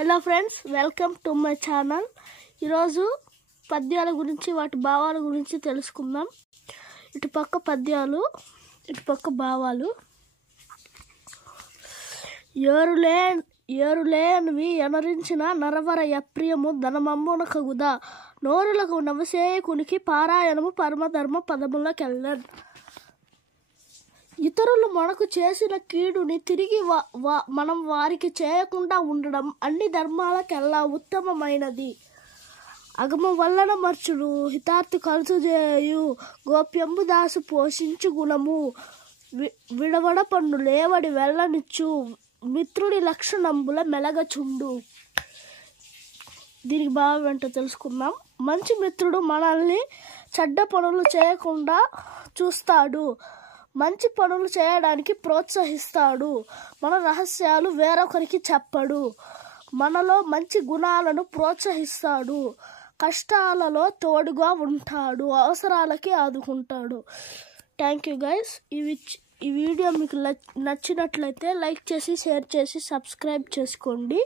Hello friends, welcome to my channel. ఈరోజు పద్యాల గురించి వాటి భావాల గురించి తెలుసుకుందాం. ఇటుపక్క పద్యాలు, ఇటుపక్క భావాలు. ఏరులేనివి ఎనరించిన నరవర యప్రియము ధనమమ్మున కగుదా నోరులకు నవసేకునికి పారాయణము పరమధర్మ పదములకెళ్ళన్. ఇతరులు మనకు చేసిన కీడుని తిరిగి మనం వారికి చేయకుండా ఉండడం అన్ని ధర్మాలకెల్లా ఉత్తమమైనది. అగమ వల్లన మర్చుడు హితార్థి కలుసు చేయు గోప్యంబు దాసు పోషించు గుణము విడవడ పన్ను లేవడి వెళ్ళనిచ్చు మిత్రుడి లక్షణంబుల మెలగచుండు. దీనికి భావం ఏంటో తెలుసుకుందాం. మంచి మిత్రుడు మనల్ని చెడ్డ పనులు చేయకుండా చూస్తాడు, మంచి పనులు చేయడానికి ప్రోత్సహిస్తాడు, మన రహస్యాలు వేరొకరికి చెప్పడు, మనలో మంచి గుణాలను ప్రోత్సహిస్తాడు, కష్టాలలో తోడుగా ఉంటాడు, అవసరాలకి ఆదుకుంటాడు. Thank you guys. ఈ వీడియో మీకు నచ్చినట్లయితే లైక్ చేసి, షేర్ చేసి, సబ్స్క్రైబ్ చేసుకోండి.